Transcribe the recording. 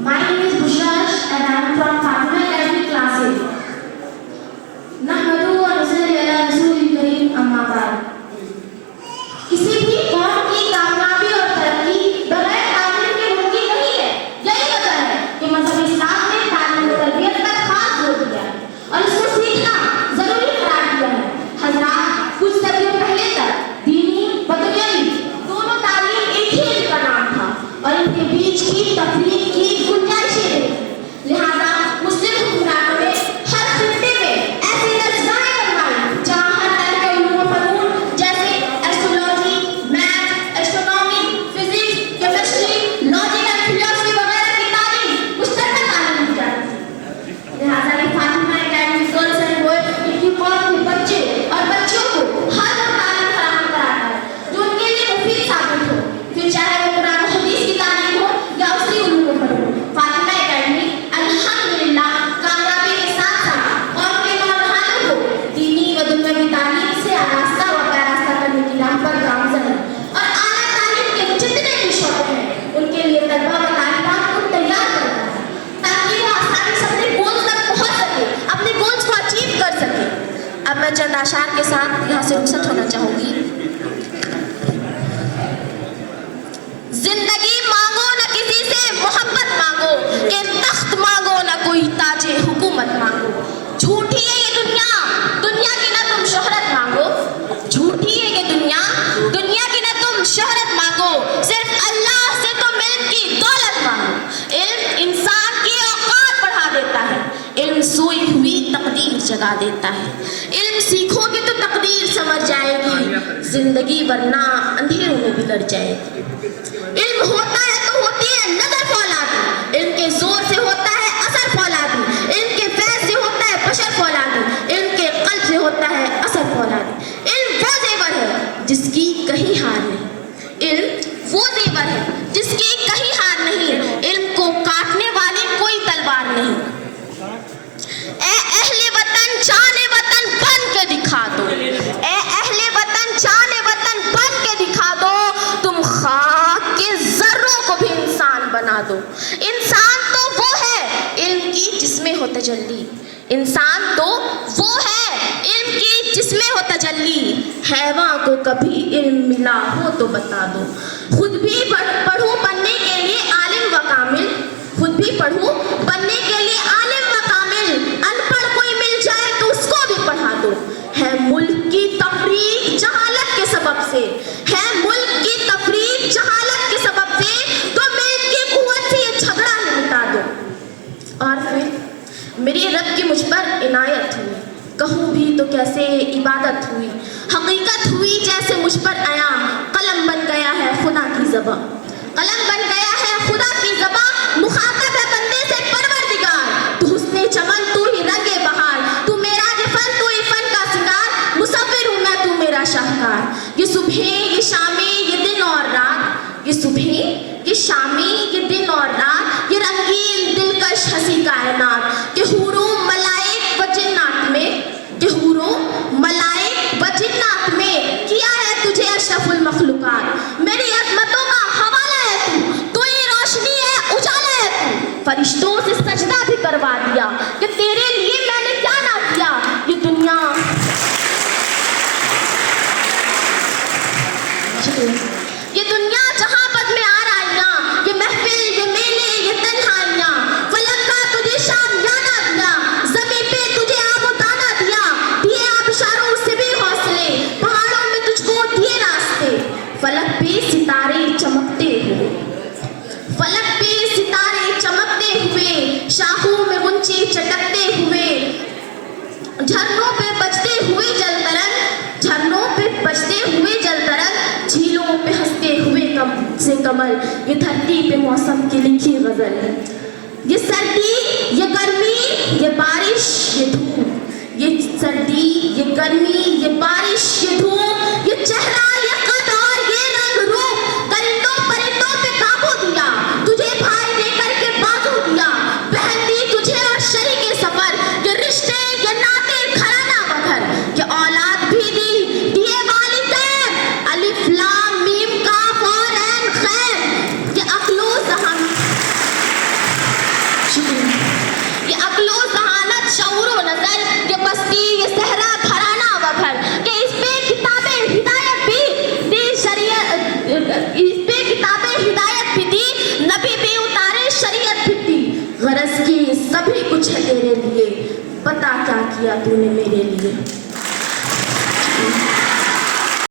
My name is Bushash and I am from Fatima Academy class 8. नहमदुहु व नसल्ली अला रसूलिल करीम अम्मा बाद। किसी भी कौम की कामयाबी और तरक्की बगैर तालीम के मुमकिन नहीं है। यही वजह है कि मज़हब इस्लाम ने तालीम और तरबियत पर खास जोर दिया है और इसको सीखना जरूरी करार दिया है। हज़रात, कुछ सदियों पहले तक दीनी व दुनियावी दोनों तालीम एक ही इल्म का नाम था और इनके बीच की तफरीक की गुंजाइश ही नहीं। लिहाजा मुस्लिम हुक्मरानों ने हर खित्ते में ऐसी नज़्ज़ाएं बनवाई जहाँ हर तरह के उलूम व फ़नून जैसे astrology, math, astronomy, physics, chemistry, logic and philosophy वगैरह की तालीम मुश्तरका तालीम दी जाती थी। लिहाजा ये Fatima academy girls and boys इनकी कौम के बच्चे और बच्चियों को हर वो तालीम फराहम कराता है जो उनके लिए मुफीद साबित हो, फिर चाहे वो कुरान और हदीस की तालीम हो या उसकी उलूम व फ़नून। फातिमा एकेडमी अल्हम्दुलिल्लाह कामयाबी के साथ साथ कौम के नौजवानों को दीनी व दुनियावी तालीम से आरास्ता व पैरास्ता करने की राह पर गामज़न है और आला तालीम के जितने भी शौक़ हैं उनके लिए तलबा व तालिबात को तैयार करता है ताकि वो आसानी से अपने गोल्स तक पहुँच सके, अपने गोल्स को अचीव कर सके। अब मैं चंद आशार के साथ यहाँ से रुखसत होना चाहूँगी। जिंदगी मांगो न किसी से मोहब्बत मांगो, के तख्त मांगो न कोई ताजे हुकूमत मांगो। झूठी है ये दुनिया, दुनिया की ना तुम शोहरत मांगो। झूठी है ये दुनिया, दुनिया की ना तुम शोहरत मांगो। सिर्फ अल्लाह से तुम इल्म की दौलत मांगो। इल्म इंसान की औकात बढ़ा देता है, इल्म सोई हुई तकदीर जगा देता है। इल्म सीखोगे तो तकदीर समझ जाएगी जिंदगी, वरना अंधेरों में बिगड़ जाएगी। इल्म होता है तो होती है नजर फौलादी, इल्म के जोर से होता है असर फौलादी, इल्म के फैज़ से होता है बशर फौलादी, इल्म के क़ल्ब से होता है असर फौलादी। इल्म वो ज़ेवर है जिसकी कहीं हार नहीं, इल्म वो ज़ेवर है जिसकी कहीं हार नहीं। इल्म को काटने वाली कोई तलवार नहीं। ए अहले वतन जाने वतन बन के दिखा दो, ए अहले वतन जाने वतन बन के दिखा दो। तुम खाक के जर्रों को भी इंसान बना दो। इंसान तो वो है इल्म की जिसमें हो तजल्ली, इंसान तो वो है इल्म की जिसमें हो तजल्ली। हैवान को कभी इल्म मिला हो तो बता दो। खुद भी पढ़ूं बनने के लिए आलिम व कामिल, खुद भी पढ़ूं बनने के लिए आलिम व कामिल। अनपढ़ कोई मिल जाए तो उसको भी पढ़ा दो। है मुल्क की तफरीक जहालत के सबब से, है मुल्क की तफरीक जहालत के सबब से, तो मिल्क की कुव्वत से ये झगड़ा मिटा दो। और फिर मेरे रब की मुझ पर इनायत हुई, कहूँ भी तो कैसे इबादत हुई। हकीकत हुई जैसे मुझ पर आया, कलम बन गया है खुदा की ज़बां, कलम बन गया है खुदा की ज़बां। मुखातब है बंदे से परवरदिगार, तू हुस्ने चमन तू ही रंगे बहार, तू मेरा फन तू ही फन का सिंगार। मुसव्विर हूँ मैं तू मेरा शाहकार। ये सुबह ये शामें ये दिन और रात, ये सुबह ये शामें ये दिन और रात, ये रंगीन दिलकश हंसी कायनात के हूरों मलाइक व जिन्नात में, के हूरों मलाइक व जिन्नात में किया है तुझे अशरफुल मखलूकात। मेरी अज़मतों का हवाला है तू ही रोशनी है उजाला है तू। फरिश्तों से सजदा भी करवा दिया कि तेरे लिए मैंने क्या ना किया। ये दुनिया जहां पद में आ राइयां, ये महफिल ये मेले ये तन्हाइयां, फलक का तुझे शामियाना दिया, ज़मीन पे तुझे आब व दाना दिया, दिए आबिशारों से भी हौसले, पहाड़ों में तुझको दिए रास्ते। फलक पे सितारे चमकते हुए, फलक पे सितारे चमकते हुए, शाखों में गुंचे चटकते हुए, झरनों पे बजते हुए जल तरंग, झरनों पे बजते हुए जल तरंग, झीलों पे हंसते हुए से कमल। ये धरती पे मौसम की लिखी गजल है। ये सर्दी ये गर्मी ये बारिश ये धूप, ये सर्दी ये गर्मी ये बारिश ये धूप, ये चेहरा ये कद और ये रंग रूप, परिंदों परिंदों पे काबू दिया, तुझे भाई देकर के बाजू दिया, बहन दी तुझे और शरीके सफर, ये रिश्ते ये नाते घराना बघर, ये औलाद भी दी दिए वालिदैन, अलिफ लाम मीम काफ और ऐन खैर, ये अक्लो जहां किया तूने मेरे लिए